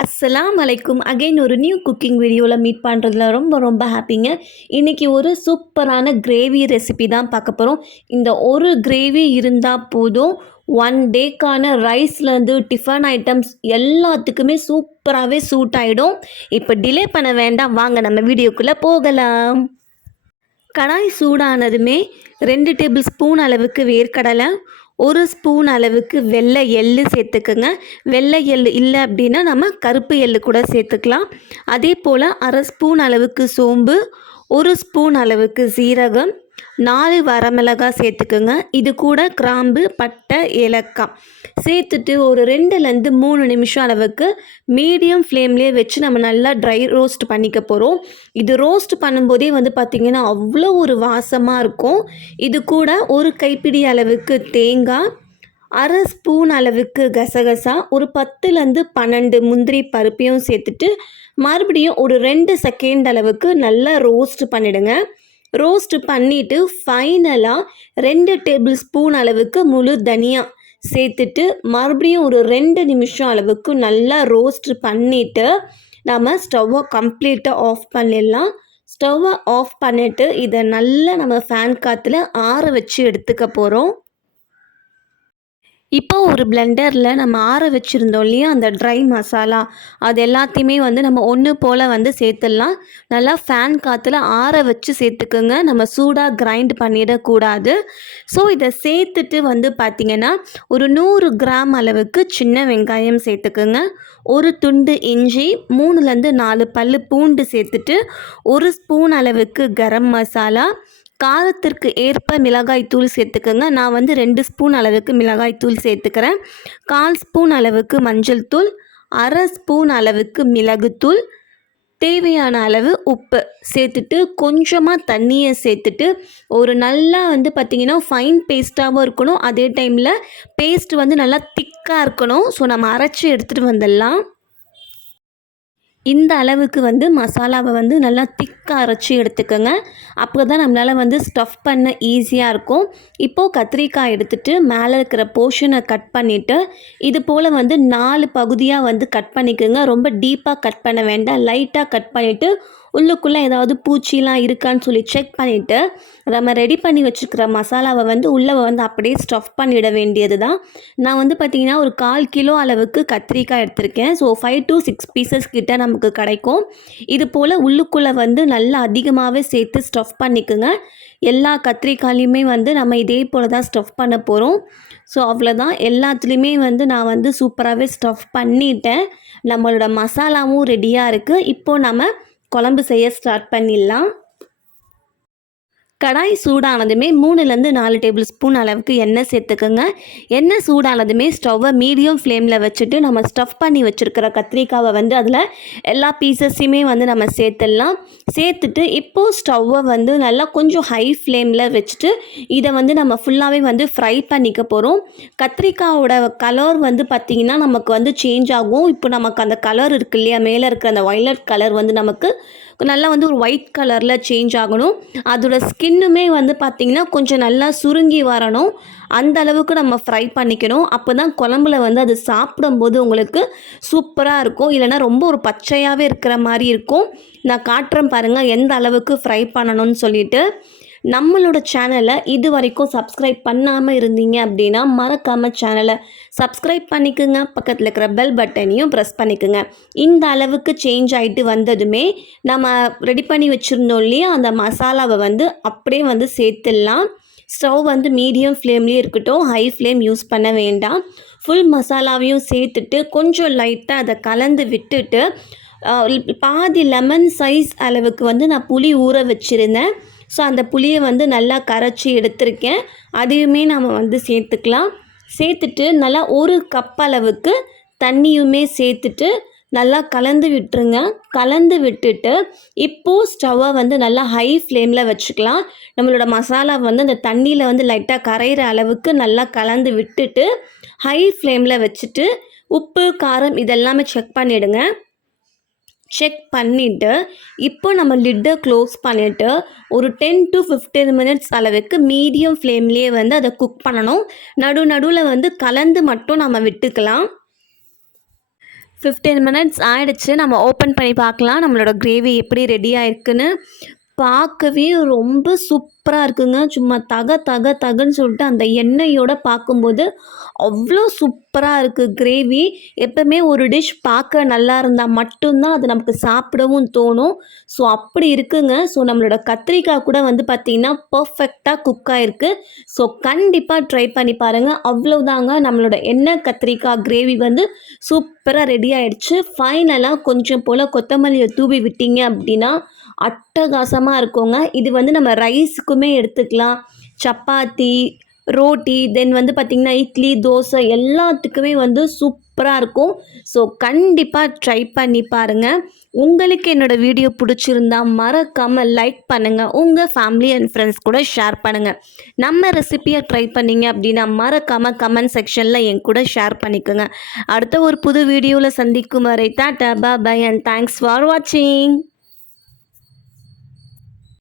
அஸ்ஸலாம் வலைக்கும் அகைன் ஒரு நியூ குக்கிங் வீடியோவில் மீட் பண்ணுறதுல ரொம்ப ரொம்ப ஹாப்பிங்க இன்றைக்கி ஒரு சூப்பரான கிரேவி ரெசிபி தான் பார்க்க போகிறோம் இந்த ஒரு கிரேவி இருந்தால் போதும். ஒன் டேக்கான ரைஸ்லேருந்து டிஃபன் ஐட்டம்ஸ் எல்லாத்துக்குமே சூப்பராகவே சூட் ஆகிடும் இப்போ டிலே பண்ண வேண்டாம். வாங்க நம்ம வீடியோக்குள்ளே போகலாம். கடாய் சூடானதுமே ரெண்டு டேபிள் ஸ்பூன் அளவுக்கு வேர்க்கடலை ஒரு ஸ்பூன் அளவுக்கு வெள்ளை எள்ளு சேர்த்துக்குங்க. வெள்ளை எள்ளு இல்லை அப்படின்னா நம்ம கருப்பு எள்ளு கூட சேர்த்துக்கலாம். அதே போல் அரை ஸ்பூன் அளவுக்கு சோம்பு ஒரு ஸ்பூன் அளவுக்கு சீரகம் நாலு வரமிளகாய் சேர்த்துக்குங்க. இது கூட கிராம்பு பட்டை ஏலக்காய். சேர்த்துட்டு ஒரு ரெண்டுலேருந்து மூணு நிமிஷம் அளவுக்கு மீடியம் ஃப்ளேம்லேயே வச்சு நம்ம நல்லா ட்ரை ரோஸ்ட் பண்ணிக்க போகிறோம் இது ரோஸ்ட் பண்ணும்போதே வந்து பார்த்திங்கன்னா அவ்வளோ ஒரு வாசமாக இருக்கும். இது கூட ஒரு கைப்பிடி அளவுக்கு தேங்காய் அரை ஸ்பூன் அளவுக்கு கசகசா ஒரு பத்துலேருந்து பன்னெண்டு முந்திரி பருப்பையும் சேர்த்துட்டு மறுபடியும் ஒரு ரெண்டு செகண்ட் அளவுக்கு நல்லா ரோஸ்ட் பண்ணிடுங்க. ரோஸ்ட் பண்ணிவிட்டு ஃபைனலாக ரெண்டு டேபிள் ஸ்பூன் அளவுக்கு முழு தனியா சேர்த்துட்டு மறுபடியும் ஒரு ரெண்டு நிமிஷம் அளவுக்கு நல்லா ரோஸ்ட் பண்ணிவிட்டு நம்ம ஸ்டவ்வை கம்ப்ளீட்டாக ஆஃப் பண்ணிடலாம். ஸ்டவ்வை ஆஃப் பண்ணிவிட்டு இதை நல்லா நம்ம ஃபேன் காற்றுல ஆற வச்சு எடுத்துக்க போகிறோம் இப்போ ஒரு பிளெண்டரில் நம்ம ஆற வச்சுருந்தோம் இல்லையா? அந்த ட்ரை மசாலா அது எல்லாத்தையுமே வந்து நம்ம ஒன்று போல் வந்து சேர்த்துடலாம். நல்லா ஃபேன் காற்றுல ஆற வச்சு சேர்த்துக்குங்க. நம்ம சூடாக கிரைண்ட் பண்ணிடக்கூடாது. ஸோ இதை சேர்த்துட்டு வந்து பார்த்திங்கன்னா ஒரு நூறு கிராம் அளவுக்கு சின்ன வெங்காயம் சேர்த்துக்குங்க. ஒரு துண்டு இஞ்சி மூணுலேருந்து நாலு பல் பூண்டு சேர்த்துட்டு ஒரு ஸ்பூன் அளவுக்கு கரம் மசாலா காரத்திற்கு ஏற்ப மிளகாய் தூள் சேர்த்துக்கோங்க. நான் வந்து ரெண்டு ஸ்பூன் அளவுக்கு மிளகாய் தூள் சேர்த்துக்கிறேன். கால் ஸ்பூன் அளவுக்கு மஞ்சள் தூள் அரை ஸ்பூன் அளவுக்கு மிளகுத்தூள் தேவையான அளவு உப்பு சேர்த்துட்டு கொஞ்சமாக தண்ணியை சேர்த்துட்டு ஒரு நல்லா வந்து பார்த்திங்கன்னா ஃபைன் பேஸ்ட்டாகவும் இருக்கணும். அதே டைமில் பேஸ்ட் வந்து நல்லா திக்காக இருக்கணும். ஸோ நம்ம அரைச்சி எடுத்துகிட்டு வந்துடலாம். இந்த அளவுக்கு வந்து மசாலாவை வந்து நல்லா திக்காக அரைச்சி எடுத்துக்கோங்க. அப்போ தான் நம்மளால் வந்து ஸ்டஃப் பண்ண ஈஸியாக இருக்கும். இப்போது கத்திரிக்காய் எடுத்துகிட்டு மேலே இருக்கிற போர்ஷனை கட் பண்ணிவிட்டு இது போல் வந்து நாலு பகுதியாக வந்து கட் பண்ணிக்கோங்க. ரொம்ப டீப்பாக கட் பண்ண வேண்டாம். லைட்டாக கட் பண்ணிவிட்டு உள்ளுக்குள்ளே ஏதாவது பூச்சிலாம் இருக்கான்னு சொல்லி செக் பண்ணிவிட்டு நம்ம ரெடி பண்ணி வச்சுருக்கிற மசாலாவை வந்து உள்ளே வந்து அப்படியே ஸ்டஃப் பண்ணிட வேண்டியது தான் நான் வந்து பார்த்திங்கன்னா ஒரு கால் கிலோ அளவுக்கு கத்திரிக்காய் எடுத்திருக்கேன். So five to six pieces கிட்டே நம்ம நமக்கு கிடைக்கும். இது போல் உள்ளுக்குள்ளே வந்து நல்லா அதிகமாகவே சேர்த்து ஸ்டஃப் பண்ணிக்குங்க. எல்லா கத்திரிக்காயிலையுமே வந்து நம்ம இதே போல் தான் ஸ்டஃப் பண்ண போகிறோம் ஸோ அவ்வளோதான் எல்லாத்துலேயுமே வந்து நான் வந்து சூப்பராகவே ஸ்டஃப் பண்ணிட்டேன். நம்மளோட மசாலாவும் ரெடியாக இருக்குது இப்போது நம்ம குழம்பு செய்ய ஸ்டார்ட் பண்ணிடலாம். கடாய் சூடானதுமே மூணுலேருந்து நாலு டேபிள் ஸ்பூன் அளவுக்கு எண்ணெய் சேர்த்துக்கோங்க. எண்ணெய் சூடானதுமே ஸ்டவ்வை மீடியம் ஃப்ளேமில் வச்சுட்டு நம்ம ஸ்டஃப் பண்ணி வச்சுருக்கிற கத்திரிக்காவை வந்து அதில் எல்லா பீசஸையுமே வந்து நம்ம சேர்த்துடலாம். சேர்த்துட்டு இப்போது ஸ்டவ்வை வந்து நல்லா கொஞ்சம் ஹை ஃப்ளேமில் வச்சுட்டு இதை வந்து நம்ம ஃபுல்லாகவே வந்து ஃப்ரை பண்ணிக்க போகிறோம். கத்திரிக்காவோட கலர் வந்து பார்த்திங்கன்னா நமக்கு வந்து சேஞ்ச் ஆகும். இப்போ நமக்கு அந்த கலர் இருக்கு இல்லையா மேலே இருக்கிற அந்த ஒய்லட் கலர் வந்து நமக்கு நல்லா வந்து ஒரு ஒயிட் கலரில் சேஞ்ச் ஆகணும். அதோட ஸ்கின்னுமே வந்து பார்த்திங்கன்னா கொஞ்சம் நல்லா சுருங்கி வரணும். அந்த அளவுக்கு நம்ம ஃப்ரை பண்ணிக்கணும். அப்போ தான் குழம்புல வந்து அது சாப்பிடும்போது உங்களுக்கு சூப்பராக இருக்கும். இல்லைனா ரொம்ப ஒரு பச்சையாகவே இருக்கிற மாதிரி இருக்கும். நான் காட்டுறேன் பாருங்கள் எந்த அளவுக்கு ஃப்ரை பண்ணணும்னு சொல்லிட்டு. நம்மளோட சேனலை இது வரைக்கும் சப்ஸ்கிரைப் பண்ணாமல் இருந்தீங்க அப்படின்னா மறக்காமல் சேனலை சப்ஸ்கிரைப் பண்ணிக்கோங்க. பக்கத்தில் இருக்கிற பெல் பட்டனையும் ப்ரெஸ் பண்ணிக்கோங்க. இந்த அளவுக்கு சேஞ்ச் ஆகிட்டு வந்ததுமே நம்ம ரெடி பண்ணி வச்சுருந்தோம் இல்லையா? அந்த மசாலாவை வந்து அப்படியே வந்து சேர்த்துடலாம். ஸ்டவ் வந்து மீடியம் ஃப்ளேம்லேயே இருக்கட்டும் ஹை ஃப்ளேம் யூஸ் பண்ண வேண்டாம். ஃபுல் மசாலாவையும் சேர்த்துட்டு கொஞ்சம் லைட்டாக அதை கலந்து விட்டுட்டு பாதி லெமன் சைஸ் அளவுக்கு வந்து நான் புளி ஊற வச்சுருந்தேன். ஸோ அந்த புளியை வந்து நல்லா கரைச்சி எடுத்திருக்கேன். அதையுமே நம்ம வந்து சேர்த்துக்கலாம். சேர்த்துட்டு நல்லா ஒரு கப் அளவுக்கு தண்ணியுமே சேர்த்துட்டு நல்லா கலந்து விட்டுருங்க. கலந்து விட்டுட்டு இப்போது ஸ்டவ்வை வந்து நல்லா ஹை ஃப்ளேமில் வச்சுக்கலாம். நம்மளோட மசாலா வந்து அந்த தண்ணியில் வந்து லைட்டாக கரையிற அளவுக்கு நல்லா கலந்து விட்டுட்டு ஹை ஃப்ளேமில் வச்சுட்டு உப்பு காரம் இதெல்லாமே செக் பண்ணிவிடுங்க செக் பண்ணிவிட்டு இப்போ நம்ம லிட்டை க்ளோஸ் பண்ணிவிட்டு ஒரு டென் டு ஃபிஃப்டீன் மினிட்ஸ் அளவுக்கு மீடியம் ஃப்ளேம்லேயே வந்து அதை குக் பண்ணணும். நடு நடுவில் வந்து கலந்து மட்டும் நம்ம விட்டுக்கலாம். ஃபிஃப்டீன் மினிட்ஸ் ஆகிடுச்சு நம்ம ஓப்பன் பண்ணி பார்க்கலாம். நம்மளோட கிரேவி எப்படி ரெடி ஆயிருக்குன்னு. பார்க்கவே ரொம்ப சூப்பராக இருக்குங்க. சும்மா தக தக தகன்னு சொல்லிட்டு அந்த எண்ணெயோடு பார்க்கும்போது அவ்வளோ சூப்பராக இருக்குது கிரேவி. எப்பவுமே ஒரு டிஷ் பார்க்க நல்லா இருந்தால் மட்டும்தான் அது நமக்கு சாப்பிடவும் தோணும். ஸோ அப்படி இருக்குங்க. ஸோ நம்மளோட கத்திரிக்காய் கூட வந்து பார்த்திங்கன்னா பர்ஃபெக்டாக குக் ஆகிருக்கு ஸோ கண்டிப்பாக ட்ரை பண்ணி பாருங்கள் அவ்வளோதாங்க நம்மளோட எண்ணெய் கத்திரிக்காய் கிரேவி வந்து சூப்பராக ரெடி ஆகிடுச்சு ஃபைனலாக கொஞ்சம் போல் கொத்தமல்லியை தூவி விட்டீங்க அப்படின்னா அட்டகாசமாக இருக்குங்க. இது வந்து நம்ம ரைஸுக்குமே எடுத்துக்கலாம். சப்பாத்தி ரோட்டி தென் வந்து பார்த்திங்கன்னா இட்லி தோசை எல்லாத்துக்குமே வந்து சூப்பராக இருக்கும். ஸோ கண்டிப்பாக ட்ரை பண்ணி பாருங்கள் உங்களுக்கு என்னோடய வீடியோ பிடிச்சிருந்தா மறக்காமல் லைக் பண்ணுங்கள் உங்கள் ஃபேமிலி அண்ட் ஃப்ரெண்ட்ஸ் கூட ஷேர் பண்ணுங்கள் நம்ம ரெசிபியை ட்ரை பண்ணீங்க அப்படின்னா மறக்காமல் கமெண்ட் செக்ஷனில் என் கூட ஷேர் பண்ணிக்கோங்க. அடுத்த ஒரு புது வீடியோவில் சந்திக்கும் வரை tata bye and thanks for வாட்சிங்